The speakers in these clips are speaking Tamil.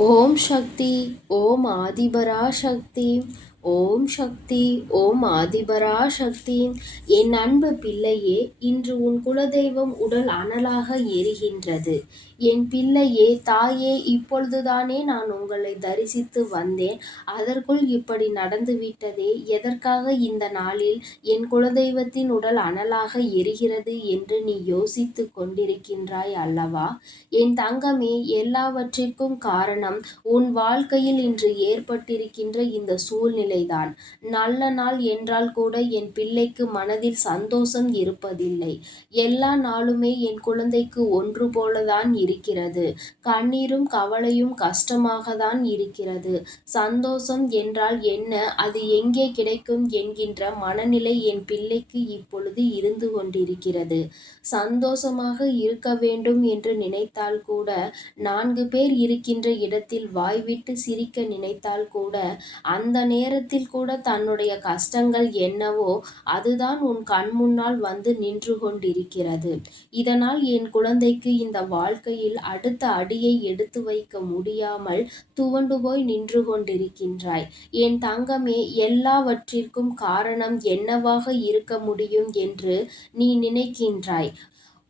ஓம் சக்தி. ஓம் ஆதிபரா சக்தி. ஓம் சக்தி. ஓம் ஆதிபரா சக்தி. என் அன்பு பிள்ளையே, இன்று உன் குலதெய்வம் உடல் அனலாக எரிகின்றது. என் பிள்ளையே, தாயே, இப்பொழுதுதானே நான் உங்களை தரிசித்து வந்தேன். அதற்குள் இப்படி நடந்துவிட்டதே. எதற்காக இந்த நாளில் என் குலதெய்வத்தின் உடல் அனலாக எரிகிறது என்று நீ யோசித்துக் கொண்டிருக்கின்றாய் அல்லவா? என் தங்கமே, எல்லாவற்றிற்கும் காரணம் உன் வாழ்க்கையில் இன்று ஏற்பட்டிருக்கின்ற இந்த சூழ்நிலைதான். நல்ல நாள் என்றால் கூட என் பிள்ளைக்கு மனதில் சந்தோஷம் இருப்பதில்லை. எல்லா நாளுமே என் குழந்தைக்கு ஒன்று போலதான் இருக்கிறது. கண்ணீரும் கவலையும் கஷ்டமாகத்தான் இருக்கிறது. சந்தோஷம் என்றால் என்ன, அது எங்கே கிடைக்கும் என்கின்ற மனநிலை என் பிள்ளைக்கு இப்பொழுது இருந்து கொண்டிருக்கிறது. சந்தோஷமாக இருக்க வேண்டும் என்று நினைத்தால் கூட, 4 பேர் இருக்கின்ற இடத்தில் வாய்விட்டு சிரிக்க நினைத்தால் கூட, அந்த நேரத்தில் கூட தன்னுடைய கஷ்டங்கள் என்னவோ அதுதான் உன் கண் முன்னால் வந்து நின்று கொண்டிருக்கிறது. இதனால் என் குழந்தைக்கு இந்த வாழ்க்கையில் அடுத்த அடியை எடுத்து வைக்க முடியாமல் துவண்டு போய் நின்று கொண்டிருக்கின்றாய். என் தங்கமே, எல்லாவற்றிற்கும் காரணம் என்னவாக இருக்க முடியும் என்று நீ நினைக்கின்றாய்.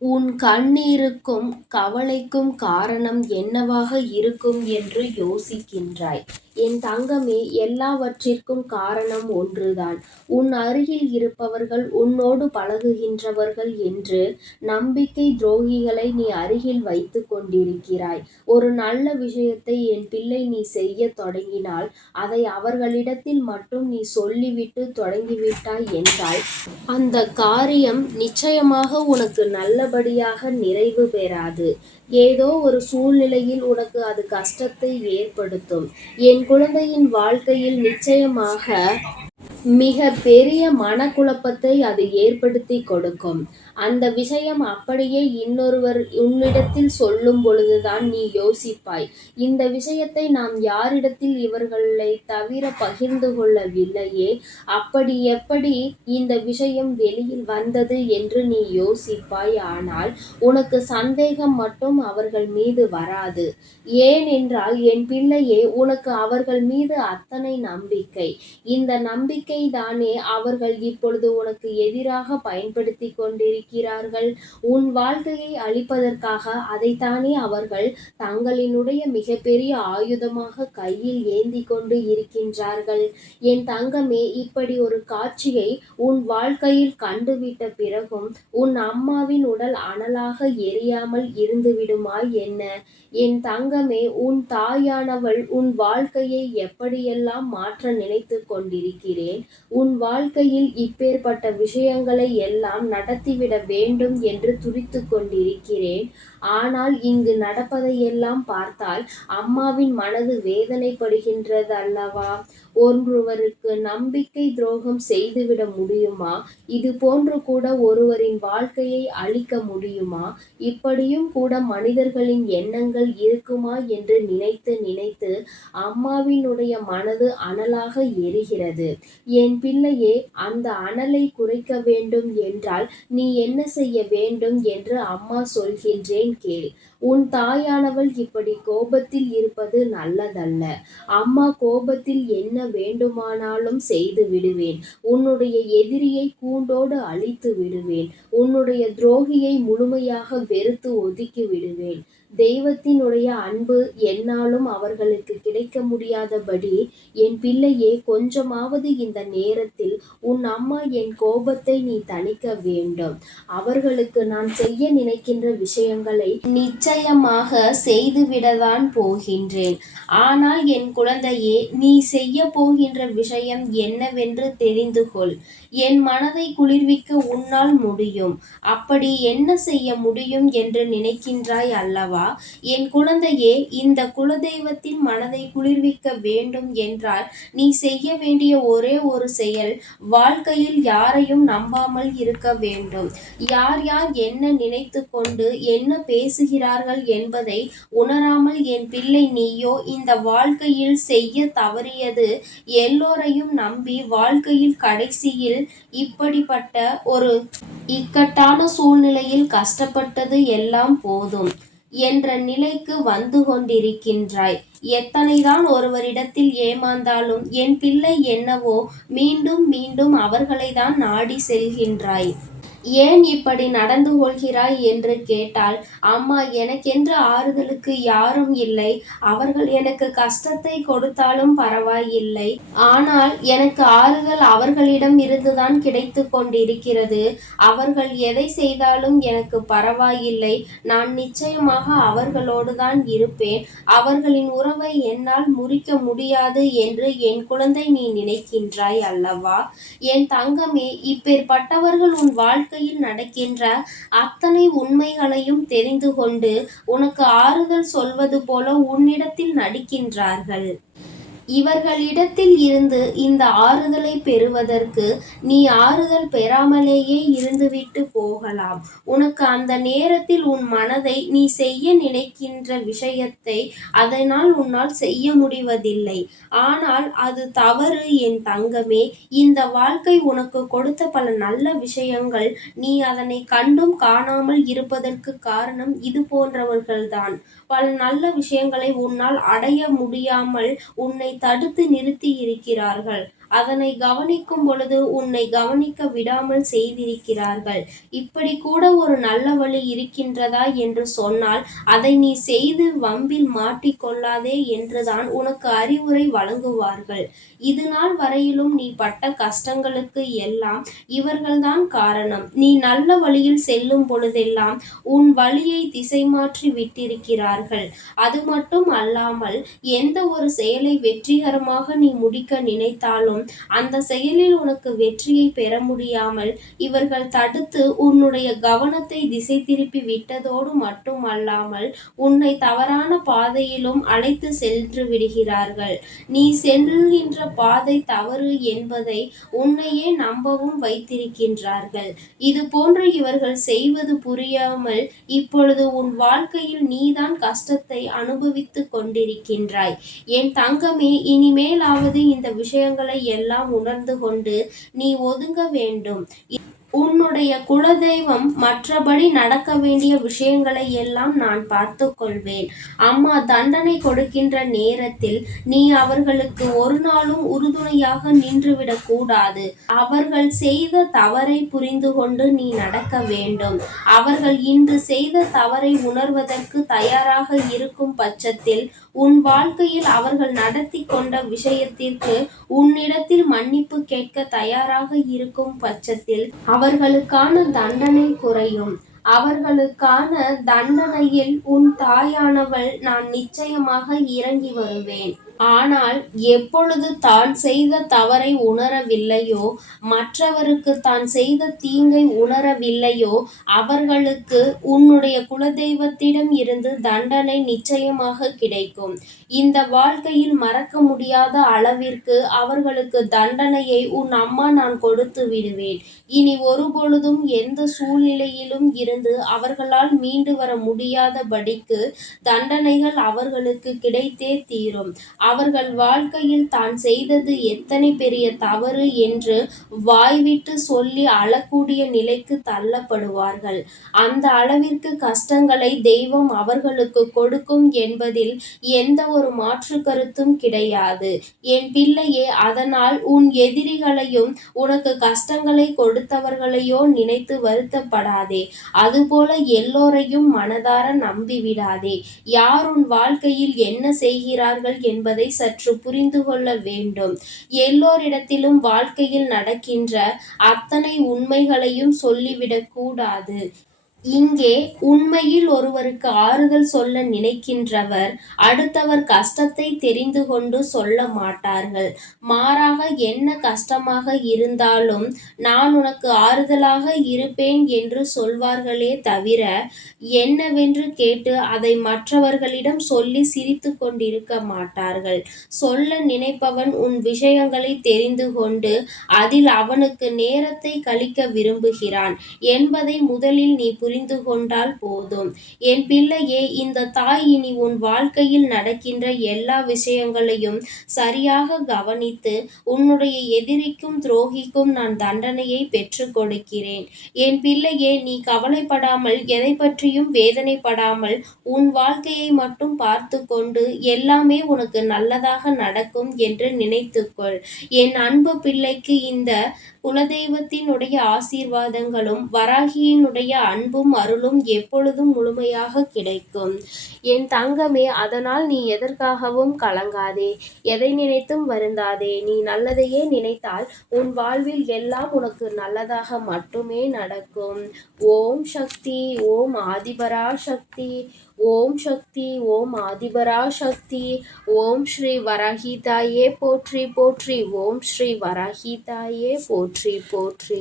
உன் கண்ணீருக்கும் கவலைக்கும் காரணம் என்னவாக இருக்கும் என்று யோசிக்கின்றாய். என் தங்கமே, எல்லாவற்றிற்கும் காரணம் ஒன்றுதான். உன் அருகில் இருப்பவர்கள், உன்னோடு பழகுகின்றவர்கள் என்று நம்பிக்கை துரோகிகளை நீ அருகில் வைத்து கொண்டிருக்கிறாய். ஒரு நல்ல விஷயத்தை என் பிள்ளை நீ செய்ய தொடங்கினால் அதை அவர்களிடத்தில் மட்டும் நீ சொல்லிவிட்டு தொடங்கிவிட்டாய் என்றால் அந்த காரியம் நிச்சயமாக உனக்கு நல்லபடியாக நிறைவு பெறாது. ஏதோ ஒரு சூழ்நிலையில் உனக்கு அது கஷ்டத்தை ஏற்படுத்தும். என் குழந்தையின் வாழ்க்கையில் நிச்சயமாக மிக பெரிய மனக்குழப்பத்தை அது ஏற்படுத்தி கொடுக்கும். அந்த விஷயம் அப்படியே இன்னொருவர் உன்னிடத்தில் சொல்லும் பொழுதுதான் நீ யோசிப்பாய், இந்த விஷயத்தை நாம் யாரிடத்தில் இவர்களை தவிர பகிர்ந்து கொள்ளவில்லையே, அப்படி எப்படி இந்த விஷயம் வெளியில் வந்தது என்று நீ யோசிப்பாய். ஆனால் உனக்கு சந்தேகம் மட்டும் அவர்கள் மீது வராது. ஏனென்றால் என் பிள்ளையே, உனக்கு அவர்கள் மீது அத்தனை நம்பிக்கை. இந்த நம்பிக்கை தானே அவர்கள் இப்பொழுது உனக்கு எதிராக பயன்படுத்தி கொண்டிருக்கிறார்கள். உன் வாழ்க்கையை அழிப்பதற்காக அதைத்தானே அவர்கள் தங்களினுடைய மிகப்பெரிய ஆயுதமாக கையில் ஏந்தி கொண்டு இருக்கின்றார்கள். என் தங்கமே, இப்படி ஒரு காட்சியை உன் வாழ்க்கையில் கண்டுவிட்ட பிறகும் உன் அம்மாவின் உடல் அனலாக எரியாமல் இருந்துவிடுமா என்ன? என் தங்கமே, உன் தாயானவள் உன் வாழ்க்கையை எப்படியெல்லாம் மாற்ற நினைத்து கொண்டிருக்கிறேன். உன் வாழ்க்கையில் இப்பேற்பட்ட விஷயங்களை எல்லாம் நடத்திவிட வேண்டும் என்று துடித்து கொண்டிருக்கிறேன். ஆனால் இங்கு நடப்பதையெல்லாம் பார்த்தால் அம்மாவின் மனது வேதனைப்படுகின்றது அல்லவா? ஒருவருக்கு நம்பிக்கை துரோகம் செய்துவிட முடியுமா? இது போன்று கூட ஒருவரின் வாழ்க்கையை அழிக்க முடியுமா? இப்படியும் கூட மனிதர்களின் எண்ணங்கள் இருக்குமா என்று நினைத்து நினைத்து அம்மாவினுடைய மனது அனலாக எரிகிறது. என் பிள்ளையே, அந்த அனலை குறைக்க வேண்டும் என்றால் நீ என்ன செய்ய வேண்டும் என்று அம்மா சொல்கின்றேன் கேள். உன் தாயானவள் இப்படி கோபத்தில் இருப்பது நல்லதல்ல. அம்மா கோபத்தில் என்ன வேண்டுமானாலும் செய்து விடுவேன். உன்னுடைய எதிரியை கூண்டோடு அழித்து விடுவேன். உன்னுடைய துரோகியை முழுமையாக வெறுத்து ஒதுக்கி விடுவேன். தெய்வத்தினுடைய அன்பு என்னாலும் அவர்களுக்கு கிடைக்க முடியாதபடி என் பிள்ளையே, கொஞ்சமாவது இந்த நேரத்தில் உன் அம்மா என் கோபத்தை நீ தணிக்க வேண்டும். அவர்களுக்கு நான் செய்ய நினைக்கின்ற விஷயங்களை நிச்சயமாக செய்துவிடத்தான் போகின்றேன். ஆனால் என் குழந்தையே, நீ செய்ய போகின்ற விஷயம் என்னவென்று தெரிந்து கொள். என் மனதை குளிர்விக்க உன்னால் முடியும். அப்படி என்ன செய்ய முடியும் என்று நினைக்கின்றாய் அல்லவா? என் குழந்தையே, இந்த குலதெய்வத்தின் மனதை குளிர்விக்க வேண்டும் என்றால் நீ செய்ய வேண்டிய ஒரே ஒரு செயல், வாழ்க்கையில் யாரையும் நம்பாமல் இருக்க வேண்டும். யார் யார் என்ன நினைத்து கொண்டு என்ன பேசுகிறார்கள் என்பதை உணராமல் என் பிள்ளை நீயோ இந்த வாழ்க்கையில் செய்ய தவறியது, எல்லோரையும் நம்பி வாழ்க்கையில் கடைசியில் இப்படிப்பட்ட ஒரு இக்கட்டான சூழ்நிலையில் கஷ்டப்பட்டது எல்லாம் போதும். என்ற நிலைக்கு வந்து கொண்டிருக்கின்றாய். எத்தனைதான் ஒருவரிடத்தில் ஏமாந்தாலும் என் பிள்ளை என்னவோ மீண்டும் மீண்டும் அவர்களைதான் நாடி செல்கின்றாய். ஏன் இப்படி நடந்து கொள்கிறாய் என்று கேட்டால், அம்மா, எனக்கென்று ஆறுதலுக்கு யாரும் இல்லை. அவர்கள் எனக்கு கஷ்டத்தை கொடுத்தாலும் பரவாயில்லை. ஆனால் எனக்கு ஆறுதல் அவர்களிடம் இருந்துதான் கிடைத்து கொண்டிருக்கிறது. அவர்கள் எதை செய்தாலும் எனக்கு பரவாயில்லை. நான் நிச்சயமாக அவர்களோடு தான் இருப்பேன். அவர்களின் உறவை என்னால் முறிக்க முடியாது என்று என் குழந்தை நீ நினைக்கின்றாய் அல்லவா? என் தங்கமே, இப்பேற்பட்டவர்கள் உன் வாழ்க்கையில் நடக்கின்ற அத்தனை உண்மைகளையும் தெரிந்து கொண்டு உனக்கு ஆறுதல் சொல்வது போல உன்னிடத்தில் நடிக்கின்றார்கள். இவர்களிடத்தில் இருந்து இந்த ஆறுதலை பெறுவதற்கு நீ ஆறுதல் பெறாமலேயே இருந்துவிட்டு போகலாம். உனக்கு அந்த நேரத்தில் உன் மனதை நீ செய்ய நினைக்கின்ற விஷயத்தை அதனால் உன்னால் செய்ய முடிவதில்லை. ஆனால் அது தவறு என் தங்கமே. இந்த வாழ்க்கை உனக்கு கொடுத்த பல நல்ல விஷயங்கள் நீ அதனை கண்டும் காணாமல் இருப்பதற்கு காரணம் இது போன்றவர்கள்தான். பல நல்ல விஷயங்களை உன்னால் அடைய முடியாமல் உன்னை தடுத்து நிறுத்தி இருக்கிறார்கள். அதனை கவனிக்கும் பொழுது உன்னை கவனிக்க விடாமல் செய்திருக்கிறார்கள். இப்படி கூட ஒரு நல்ல வழி இருக்கின்றதா என்று சொன்னால் அதை நீ செய்து வம்பில் மாட்டிக்கொள்ளாதே என்றுதான் உனக்கு அறிவுரை வழங்குவார்கள். இது நாள் வரையிலும் நீ பட்ட கஷ்டங்களுக்கு எல்லாம் இவர்கள்தான் காரணம். நீ நல்ல வழியில் செல்லும் பொழுதெல்லாம் உன் வழியை திசை மாற்றி விட்டிருக்கிறார்கள். அது மட்டும் அல்லாமல் எந்த ஒரு செயலை வெற்றிகரமாக நீ முடிக்க நினைத்தாலும் அந்த செயலில் உனக்கு வெற்றியை பெற முடியாமல் இவர்கள் தடுத்து உன்னுடைய கவனத்தை திசை திருப்பி விட்டதோடு மட்டுமல்லாமல் உன்னை தவறான பாதையிலும் அழைத்து சென்று விடுகிறார்கள். நீ செல்கின்ற பாதை தவறு என்பதை உன்னையே நம்பவும் வைத்திருக்கின்றார்கள். இது போன்று இவர்கள் செய்வது புரியாமல் இப்பொழுது உன் வாழ்க்கையில் நீதான் கஷ்டத்தை அனுபவித்துக் கொண்டிருக்கின்றாய். என் தங்கமே, இனிமேலாவது இந்த விஷயங்களை எல்லாம் உணர்ந்து கொண்டு நீ ஒதுங்க வேண்டும். உன்னுடைய குலதெய்வம் மற்றபடி நடக்க வேண்டிய விஷயங்களை எல்லாம் நான் பார்த்து கொள்வேன். அம்மா தண்டனை கொடுக்கின்ற நேரத்தில் நீ அவர்களுக்கு ஒரு நாளும் உறுதுணையாக நின்றுவிடக் கூடாது. அவர்கள் செய்த தவறை புரிந்து கொண்டு நீ நடக்க வேண்டும். அவர்கள் இன்று செய்த தவறை உணர்வதற்கு தயாராக இருக்கும் பட்சத்தில் உன் வாழ்க்கையில் அவர்கள் நடத்தி கொண்ட விஷயத்திற்கு உன்னிடத்தில் மன்னிப்பு கேட்க தயாராக இருக்கும் பட்சத்தில் அவர்களுக்கான தண்டனை குறையும். அவர்களுக்கான தண்டனையில் உன் தாயானவள் நான் நிச்சயமாக இறங்கி வருவேன். ஆனால் எப்பொழுது தான் செய்த தவறை உணரவில்லையோ, மற்றவருக்கு தான் செய்த தீங்கை உணரவில்லையோ, அவர்களுக்கு உன்னுடைய குலதெய்வத்திடம் இருந்து தண்டனை நிச்சயமாக கிடைக்கும். இந்த வாழ்க்கையில் மறக்க முடியாத அளவிற்கு அவர்களுக்கு தண்டனையை உன் அம்மா நான் கொடுத்து விடுவேன். இனி ஒருபொழுதும் எந்த சூழ்நிலையிலும் இருந்து அவர்களால் மீண்டு வர முடியாதபடிக்கு தண்டனைகள் அவர்களுக்கு கிடைத்தே தீரும். அவர்கள் வாழ்க்கையில் தான் செய்தது எத்தனை பெரிய தவறு என்று வாய்விட்டு சொல்லி அழக்கூடிய நிலைக்கு தள்ளப்படுவார்கள். அந்த அளவிற்கு கஷ்டங்களை தெய்வம் அவர்களுக்கு கொடுக்கும் என்பதில் எந்த ஒரு மாற்று கருத்தும் கிடையாது. என் பிள்ளையே, அதனால் உன் எதிரிகளையும் உனக்கு கஷ்டங்களை கொடுத்தவர்களையோ நினைத்து வருத்தப்படாதே. அதுபோல எல்லோரையும் மனதார நம்பிவிடாதே. யார் உன் வாழ்க்கையில் என்ன செய்கிறார்கள் என்பதை சற்று புரிந்து கொள்ள வேண்டும். எல்லோரிடத்திலும் வாழ்க்கையில் நடக்கின்ற அத்தனை உண்மைகளையும் சொல்லிவிடக் கூடாது. இங்கே உண்மையில் ஒருவருக்கு ஆறுதல் சொல்ல நினைக்கின்றவர் அடுத்தவர் கஷ்டத்தை தெரிந்து கொண்டு சொல்ல மாட்டார்கள். மாறாக என்ன கஷ்டமாக இருந்தாலும் நான் உனக்கு ஆறுதலாக இருப்பேன் என்று சொல்வார்களே தவிர என்னவென்று கேட்டு அதை மற்றவர்களிடம் சொல்லி சிரித்து கொண்டிருக்க மாட்டார்கள். சொல்ல நினைப்பவன் உன் விஷயங்களை தெரிந்து கொண்டு அதில் அவனுக்கு நேரத்தை கழிக்க விரும்புகிறான் என்பதை முதலில் நீ புரிந்து கொண்டால் போதும். என் பிள்ளையே, இந்த தாய் இனி உன் வாழ்க்கையில் நடக்கின்ற எல்லா விஷயங்களையும் சரியாக கவனித்து உன்னுடைய எதிரிக்கும் துரோகிக்கும் நான் தண்டனையை பெற்றுக் கொடுக்கிறேன். என் பிள்ளையே, நீ கவலைப்படாமல், எதை பற்றியும் வேதனைப்படாமல் உன் வாழ்க்கையை மட்டும் பார்த்து கொண்டு எல்லாமே உனக்கு நல்லதாக நடக்கும் என்று நினைத்துக்கொள். என் அன்பு பிள்ளைக்கு இந்த குலதெய்வத்தினுடைய ஆசீர்வாதங்களும் வராகியினுடைய அன்பும் அருளும் எப்பொழுதும் முழுமையாக கிடைக்கும். என் தங்கமே, அதனால் நீ எதற்காகவும் கலங்காதே, எதை நினைத்தும் வருந்தாதே. நீ நல்லதையே நினைத்தால் உன் வாழ்வில் எல்லாம் உனக்கு நல்லதாக மட்டுமே நடக்கும். ஓம் சக்தி, ஓம் ஆதிபரா சக்தி, ஓம் சக்தி, ஓம் ஆதிபரா சக்தி. ஓம் ஸ்ரீ வராகி தாயே போற்றி போற்றி. ஓம் ஸ்ரீ வராகி தாயே போற்றி போற்றி.